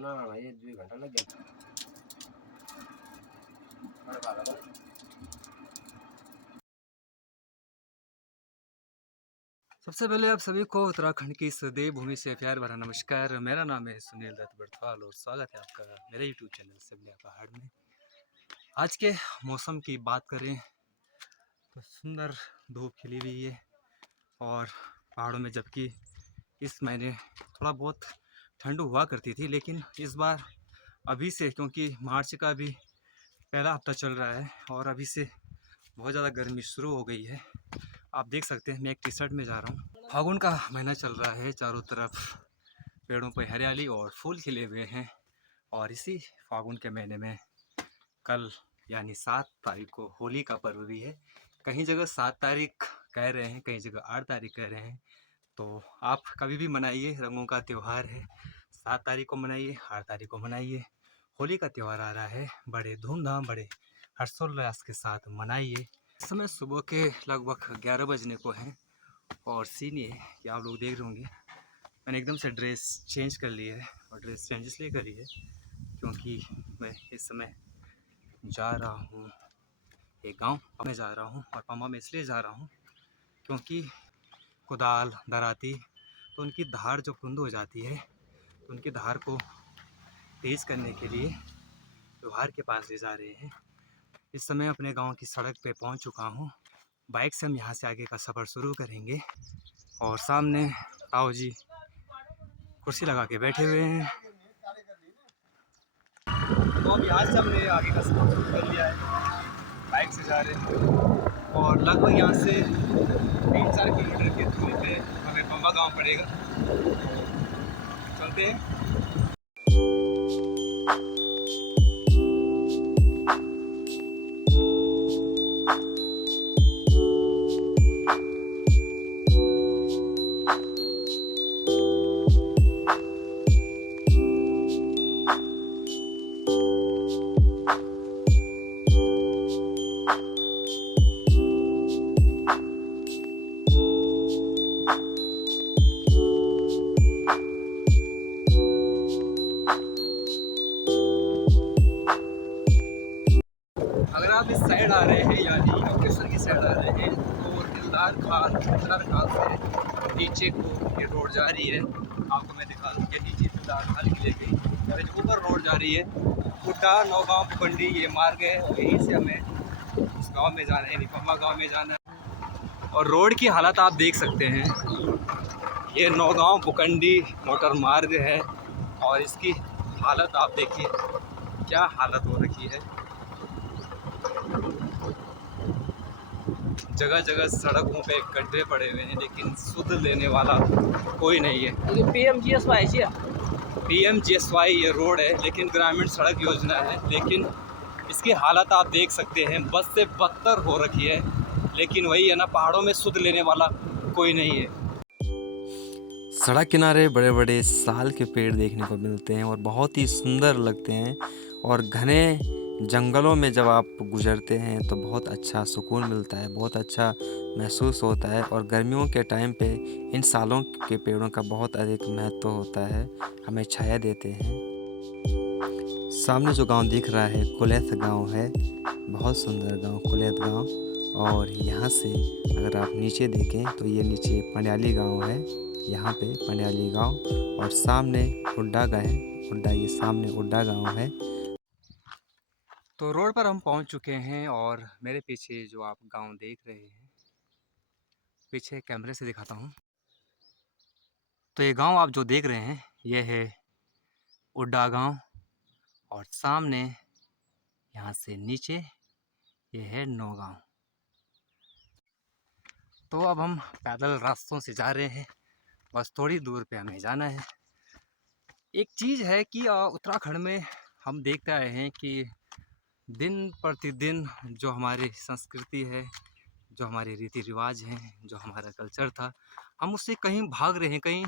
अपना भाई 2 घंटा लग गया। सबसे पहले आप सभी को उत्तराखंड की इस देवभूमि से प्यार भरा नमस्कार। मेरा नाम है सुनील दत्त बड़थवाल और स्वागत है आपका मेरे यूट्यूब चैनल सिमलिया पहाड़ में। आज के मौसम की बात करें तो सुंदर धूप खिली हुई है और पहाड़ों में, जबकि इस महीने थोड़ा बहुत ठंड हुआ करती थी, लेकिन इस बार अभी से, क्योंकि मार्च का भी पहला हफ्ता चल रहा है और अभी से बहुत ज़्यादा गर्मी शुरू हो गई है। आप देख सकते हैं मैं एक टी शर्ट में जा रहा हूँ। फागुन का महीना चल रहा है, चारों तरफ पेड़ों पर हरियाली और फूल खिले हुए हैं। और इसी फागुन के महीने में कल यानी 7 तारीख को होली का पर्व भी है। कहीं जगह 7 तारीख कह रहे हैं, कहीं जगह 8 तारीख कह रहे हैं। तो आप कभी भी मनाइए, रंगों का त्यौहार है। 7 तारीख को मनाइए, 8 तारीख को मनाइए। होली का त्यौहार आ रहा है, बड़े धूमधाम, बड़े हर्षोल्लास के साथ मनाइए। इस समय सुबह के लगभग 11 बजने को हैं और सीन ये कि आप लोग देख रहे होंगे मैंने एकदम से ड्रेस चेंज कर ली है। और ड्रेस चेंज इसलिए करी है क्योंकि मैं इस समय जा रहा हूँ एक गांव में जा रहा हूँ। और पम्बा में इसलिए जा रहा हूँ क्योंकि कुदाल दराती तो उनकी धार जो कुंद हो जाती है, तो उनकी धार को तेज़ करने के लिए लोहार के पास ले जा रहे हैं। इस समय अपने गांव की सड़क पे पहुंच चुका हूं। बाइक से हम यहां से आगे का सफ़र शुरू करेंगे। और सामने ताऊ जी कुर्सी लगा के बैठे हुए हैं। तो अब यहाँ से हमने आगे का सफ़र शुरू कर लिया है, बाइक से जा रहे हैं। और लगभग यहाँ से 3-4 किलोमीटर की दूरी पे हमें पम्बा गांव पड़ेगा। चलते हैं। अगर आप इस साइड आ रहे हैं यानी अमृतसर की साइड आ रहे हैं तो दिलदार खान से नीचे को ये रोड जा रही है। आपको मैं दिखा दूँ कि नीचे दिलदार खान की ले गई और जो ऊपर रोड जा रही है गुड्डा नौगांव पुकंडी ये मार्ग है। और यहीं से हमें उस गाँव में जाना है, निपम्बा गाँव में जाना है। और रोड की हालत आप देख सकते हैं, ये नौगांव पुकंडी मोटर मार्ग है और इसकी हालत आप देखिए क्या हालत हो रखी है। जगह जगह सड़कों पे गड्ढे पड़े हुए हैं, लेकिन सुध लेने वाला कोई नहीं है। PMGSY ये रोड है, लेकिन ग्रामीण सड़क योजना है। लेकिन इसकी हालत आप देख सकते हैं, बद से बदतर हो रखी है। लेकिन वही है ना, पहाड़ों में सुध लेने वाला कोई नहीं है। सड़क किनारे बड़े बड़े साल के पेड़ देखने को मिलते हैं और बहुत ही सुंदर लगते हैं। और घने जंगलों में जब आप गुजरते हैं तो बहुत अच्छा सुकून मिलता है, बहुत अच्छा महसूस होता है। और गर्मियों के टाइम पे इन सालों के पेड़ों का बहुत अधिक महत्व होता है, हमें छाया देते हैं। सामने जो गांव दिख रहा है कुलैथ गांव है, बहुत सुंदर गांव कुलैथ गांव। और यहाँ से अगर आप नीचे देखें तो ये नीचे पंडियाली गांव है, यहाँ पे पंडियाली गांव। और सामने उड्डा गाँव है, उड्डा ये सामने उड्डा गांव है। तो रोड पर हम पहुंच चुके हैं और मेरे पीछे जो आप गांव देख रहे हैं, पीछे कैमरे से दिखाता हूं। तो ये गांव आप जो देख रहे हैं ये है उड्डा गांव। और सामने यहाँ से नीचे ये है नौगांव। तो अब हम पैदल रास्तों से जा रहे हैं, बस थोड़ी दूर पे हमें जाना है। एक चीज़ है कि उत्तराखंड में हम देखते आए हैं कि दिन प्रतिदिन जो हमारी संस्कृति है, जो हमारे रीति रिवाज हैं, जो हमारा कल्चर था, हम उससे कहीं भाग रहे हैं, कहीं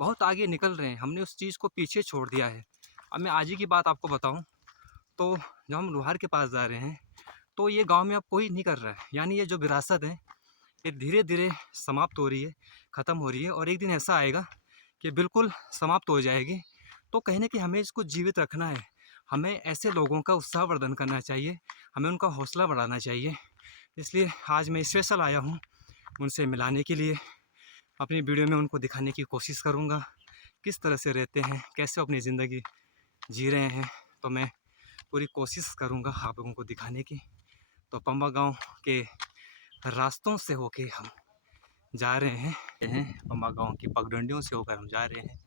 बहुत आगे निकल रहे हैं। हमने उस चीज़ को पीछे छोड़ दिया है। अब मैं आज ही की बात आपको बताऊं तो जब हम लोहार के पास जा रहे हैं तो ये गांव में अब कोई नहीं कर रहा है। यानी ये जो विरासत है ये धीरे धीरे समाप्त हो रही है, ख़त्म हो रही है। और एक दिन ऐसा आएगा कि बिल्कुल समाप्त हो जाएगी। तो कहीं न कहीं हमें इसको जीवित रखना है। हमें ऐसे लोगों का उत्साहवर्धन करना चाहिए, हमें उनका हौसला बढ़ाना चाहिए। इसलिए आज मैं स्पेशल आया हूँ उनसे मिलाने के लिए। अपनी वीडियो में उनको दिखाने की कोशिश करूँगा, किस तरह से रहते हैं, कैसे अपनी ज़िंदगी जी रहे हैं। तो मैं पूरी कोशिश करूँगा आप लोगों को दिखाने की। तो पंबा गाँव के रास्तों से होके हम जा रहे हैं। पंबा गाँव की पगडंडियों से होकर हम जा रहे हैं।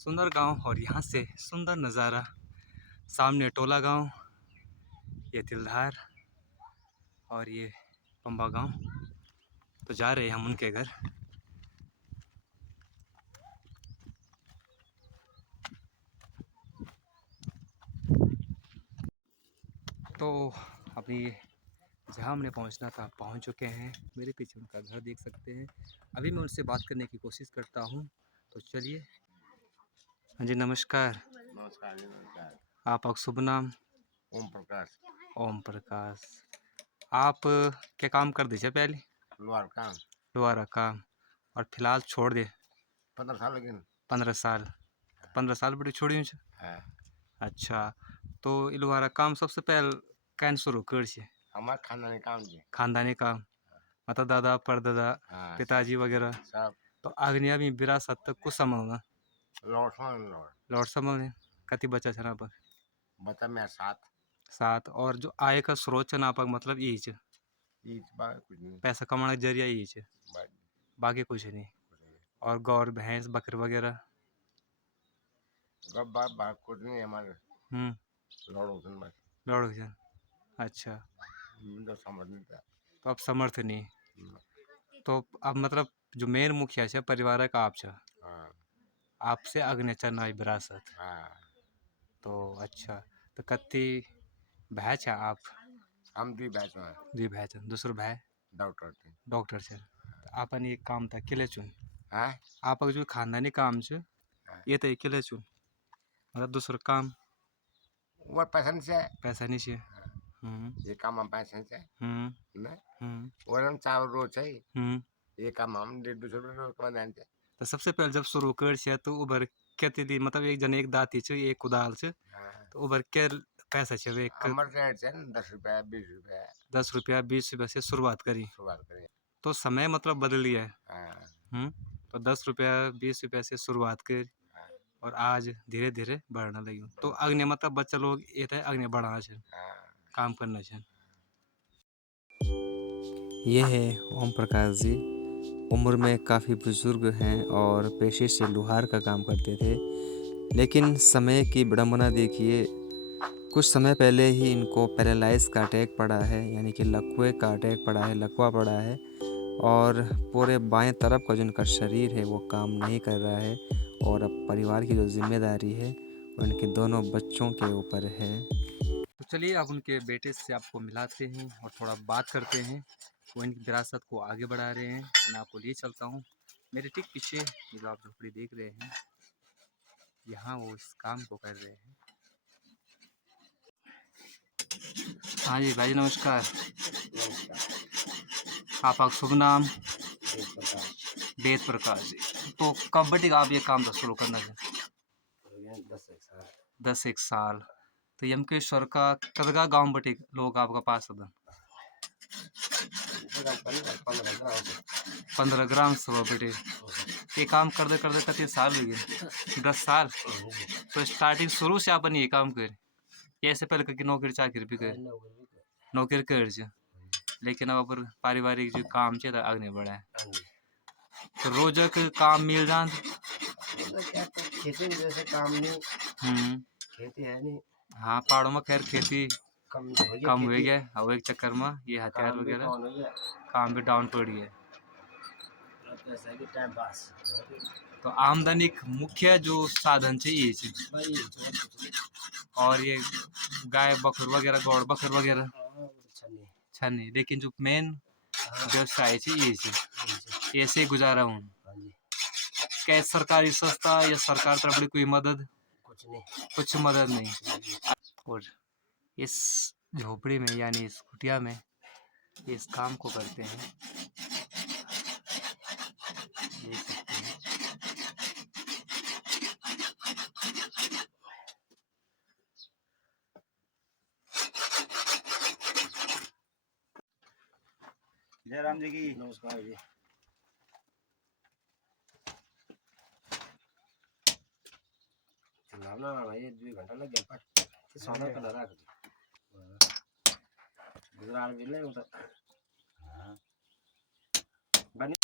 सुंदर गाँव और यहाँ से सुंदर नज़ारा। सामने टोला गाँव, ये तिलधार और ये पंबा गाँव। तो जा रहे हैं हम उनके घर। तो अभी जहाँ हमने पहुँचना था पहुँच चुके हैं। मेरे पीछे उनका घर देख सकते हैं। अभी मैं उनसे बात करने की कोशिश करता हूँ। तो चलिए। हाँ जी, नमस्कार। नमस्कार जी, नमस्कार। आपका शुभ नाम? ओम प्रकाश। ओम प्रकाश। आप क्या काम कर दीजिए पहले? लोहार काम। लोहारा काम। और फिलहाल छोड़ दे? 15 साल लेकिन। 15 साल। 15 साल बड़ी छोड़ी हूँ। है अच्छा, तो ये लोहारा काम सबसे पहले कैन शुरू कर छे? हमार खानदानी काम जी। खानदानी काम, मतलब दादा परदादा हाँ, पिताजी वगैरह। सब तो अग्नि अभी विरासत तक कुछ संभालना लौट लौट संभालने कति बच्चा छे ना पर बता मैं 7 साथ। और जो आय का स्रोत है ना पर मतलब यही है, ई बा कुछ नहीं। पैसा कमाने का जरिया यही है, बा- बाकी कुछ नहीं। और गौर भैंस बकरी वगैरह? गब बा, बा कुछ नहीं हमारे लौट बस। लौट गए। अच्छा, तो समझ नहीं था। तो अब समर्थ नहीं। हम्म, तो अब मतलब जो मेन मुखिया है परिवार का आप छे, हाँ आपसे अग्नि नाई विरासत। हाँ। तो अच्छा, तो कति भाई छे आप? हम दी बैच में दुई भाई छे, दूसरो भाई डॉक्टर थे। डॉक्टर छे। तो आपन ये काम था अकेले चुन? हाँ आपका जो खानदानी काम छे हाँ। ये तो अकेले चुन, मतलब दूसरो काम वो पैसा नहीं से। पैसा नहीं छे। ये काम हम पैसा से हम्म नहीं। हम्म वो हम चावल रोज है। हम्म ये काम हम 150 रुपये कमा से। तो सबसे पहले जब शुरू कर छे तो उबर कहती थी, मतलब एक जन एक दाती छे एक कुदाल छे, हाँ तो उबर के पैसा छे वे हमारे साइड से 10 रुपया 20 रुपया 10 रुपया 20 रुपया से शुरुआत करी। शुरुआत करें। तो समय मतलब बदल गया है। हाँ तो 10 रुपया 20 रुपया से शुरुआत कर हाँ और आज धीरे धीरे बढ़ने लगी। तो अग्नि मतलब बच्चा लोग ये था अग्नि बढ़ाना छे, हाँ। काम करना छे। ये है ओम प्रकाश जी। उम्र में काफ़ी बुजुर्ग हैं और पेशे से लोहार का काम करते थे, लेकिन समय की विडम्बना देखिए, कुछ समय पहले ही इनको पैरालाइज का अटैक पड़ा है, यानी कि लकवे का अटैक पड़ा है, लकवा पड़ा है। और पूरे बाएं तरफ का जो इनका शरीर है वो काम नहीं कर रहा है। और अब परिवार की जो जिम्मेदारी है वो इनके दोनों बच्चों के ऊपर है। तो चलिए अब उनके बेटे से आपको मिलाते हैं और थोड़ा बात करते हैं। वो इनकी विरासत को आगे बढ़ा रहे हैं। मैं आपको लिए चलता हूँ। मेरे ठीक पीछे ये जो आप झोपड़ी देख रहे हैं, यहाँ वो इस काम को कर रहे हैं। हाँ जी भाई नमस्कार। आपका शुभ नाम? वेद प्रकाश जी। तो कब बटी आप ये काम शुरू करना है? 10 एक साल। तो यमकेश्वर का कदगा गांव बटी लोग आपका पास है? 15 ग्राम सभा बटे ये काम करते करते कितने साल हो गए? 10 साल। तो स्टार्टिंग शुरू से अपन ये काम कर, ये ऐसे पहले कभी नौकरी चाकरी भी कर? नौकरी कर छे, लेकिन अब अपन पारिवारिक जो काम छे तो आगे बढ़ा है। तो रोजक काम मिल जान? खेती में जैसे काम नहीं। खेती है नहीं। हाँ पहाड़ों में खैर खेती कम हो गया और एक चक्कर में ये हथियार काम भी वगैरह डाउन हो गया। काम भी डाउन पड़ गया। पैसा की टाइम पास। तो आमदनी का मुख्य जो साधन चाहिए छे। भाई और ये गाय बकर वगैरह गौड़ बकर वगैरह छन्नी। छनी, लेकिन जो मेन व्यवसाय छे ये छे, ऐसे ही गुजारा हूँ। हाँ जी। क्या सरकारी संस्था या सरकार तरफ से कोई मदद? कुछ नहीं। कुछ मदद नहीं। और इस झोपड़ी में यानी इस कुटिया में इस काम को करते हैं। देख सकते हैं। जिंदगी। नमस्कार जी। चलाना भाई 2 घंटा लग गया पर सोना का डरा गुजरात मिलने हूं तो बनी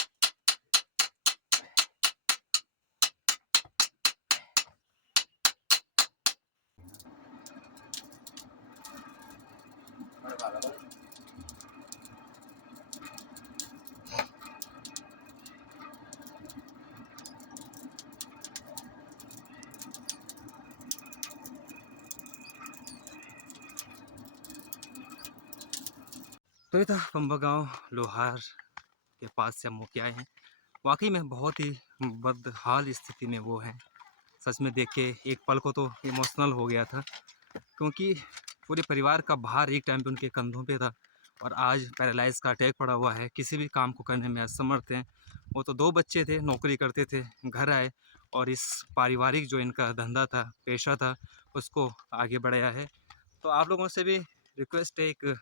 तो ये था पंबा लोहार के पास से हम होके आए हैं। वाकई में बहुत ही बदहाल स्थिति में वो हैं। सच में देख के एक पल को तो इमोशनल हो गया था, क्योंकि पूरे परिवार का भार एक टाइम पे उनके कंधों पे था और आज पैरालाइज का अटैक पड़ा हुआ है। किसी भी काम को करने में असमर्थ हैं। वो तो 2 बच्चे थे, नौकरी करते थे, घर आए और इस पारिवारिक जो इनका धंधा था, पेशा था, उसको आगे बढ़ाया है। तो आप लोगों से भी रिक्वेस्ट है एक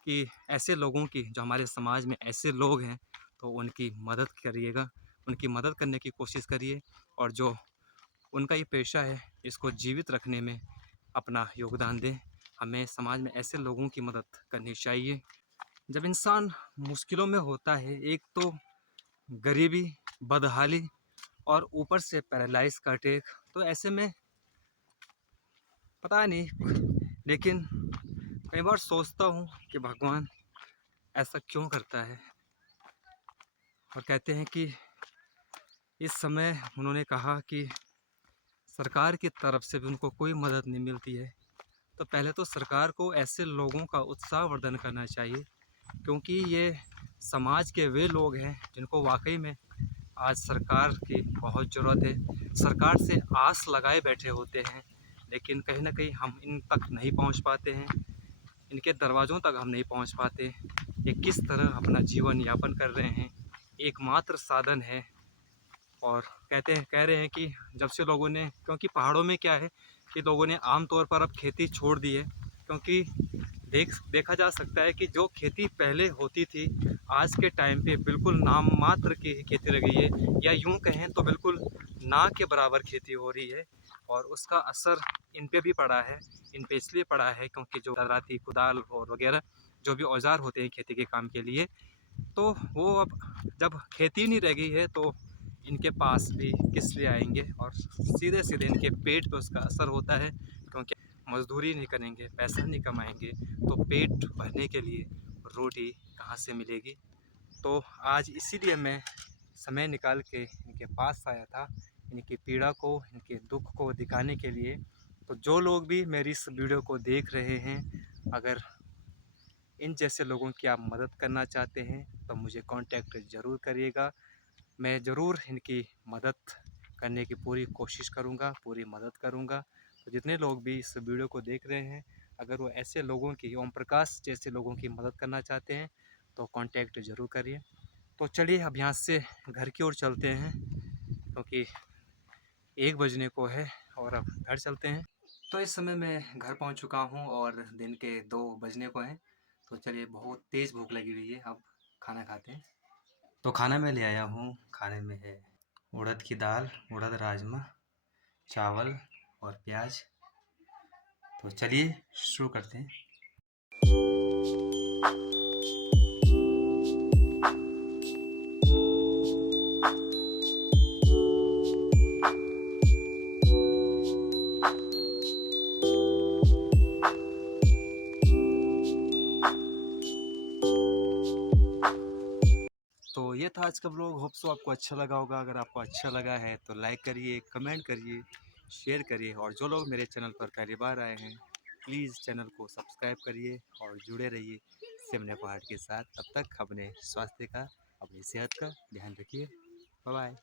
कि ऐसे लोगों की, जो हमारे समाज में ऐसे लोग हैं, तो उनकी मदद करिएगा, उनकी मदद करने की कोशिश करिए और जो उनका ये पेशा है, इसको जीवित रखने में अपना योगदान दें। हमें समाज में ऐसे लोगों की मदद करनी चाहिए। जब इंसान मुश्किलों में होता है, एक तो गरीबी, बदहाली और ऊपर से पैरालाइज का अटैक, तो ऐसे में पता नहीं, लेकिन कई बार सोचता हूँ कि भगवान ऐसा क्यों करता है। और कहते हैं कि इस समय उन्होंने कहा कि सरकार की तरफ से भी उनको कोई मदद नहीं मिलती है, तो पहले तो सरकार को ऐसे लोगों का उत्साहवर्धन करना चाहिए, क्योंकि ये समाज के वे लोग हैं जिनको वाकई में आज सरकार की बहुत ज़रूरत है। सरकार से आस लगाए बैठे होते हैं, लेकिन कहीं ना कहीं हम इन तक नहीं पहुंच पाते हैं, इनके दरवाज़ों तक हम नहीं पहुंच पाते। ये किस तरह अपना जीवन यापन कर रहे हैं, एकमात्र साधन है। और कह रहे हैं कि जब से लोगों ने, क्योंकि पहाड़ों में क्या है कि लोगों ने आम तौर पर अब खेती छोड़ दी है, क्योंकि देखा जा सकता है कि जो खेती पहले होती थी, आज के टाइम पे बिल्कुल नाम मात्र की खेती रह गई है, या यूं कहें तो बिल्कुल ना के बराबर खेती हो रही है। और उसका असर इन पे भी पड़ा है। इन पे इसलिए पड़ा है क्योंकि जो दराती, कुदाल और वगैरह जो भी औजार होते हैं खेती के काम के लिए, तो वो अब जब खेती नहीं रह गई है, तो इनके पास भी किस लिए आएंगे, और सीधे सीधे इनके पेट पे उसका असर होता है। क्योंकि मजदूरी नहीं करेंगे, पैसा नहीं कमाएंगे, तो पेट भरने के लिए रोटी कहाँ से मिलेगी। तो आज इसीलिए मैं समय निकाल के इनके पास आया था, इनकी पीड़ा को, इनके दुख को दिखाने के लिए। तो जो लोग भी मेरी इस वीडियो को देख रहे हैं, अगर इन जैसे लोगों की आप मदद करना चाहते हैं, तो मुझे कांटेक्ट ज़रूर करिएगा। मैं ज़रूर इनकी मदद करने की पूरी कोशिश करूँगा, पूरी मदद करूँगा। तो जितने लोग भी इस वीडियो को देख रहे हैं, अगर वो ऐसे लोगों की, ओम प्रकाश जैसे लोगों की मदद करना चाहते हैं, तो कांटेक्ट ज़रूर करिए। तो चलिए अब यहाँ से घर की ओर चलते हैं, क्योंकि 1 बजने को है और अब घर चलते हैं। तो इस समय मैं घर पहुँच चुका हूँ और दिन के 2 बजने को हैं। तो चलिए, बहुत तेज़ भूख लगी हुई है, अब खाना खाते हैं। तो खाना मैं ले आया हूँ। खाने में है उड़द की दाल, उड़द राजमा, चावल और प्याज। तो चलिए शुरू करते हैं। तो ये था आज का व्लॉग। होप सो आपको अच्छा लगा होगा। अगर आपको अच्छा लगा है तो लाइक करिए, कमेंट करिए, शेयर करिए। और जो लोग मेरे चैनल पर पहली बार आए हैं, प्लीज़ चैनल को सब्सक्राइब करिए और जुड़े रहिए सिमने पहाड़ के साथ। तब तक अपने स्वास्थ्य का, अपनी सेहत का ध्यान रखिए। Bye bye.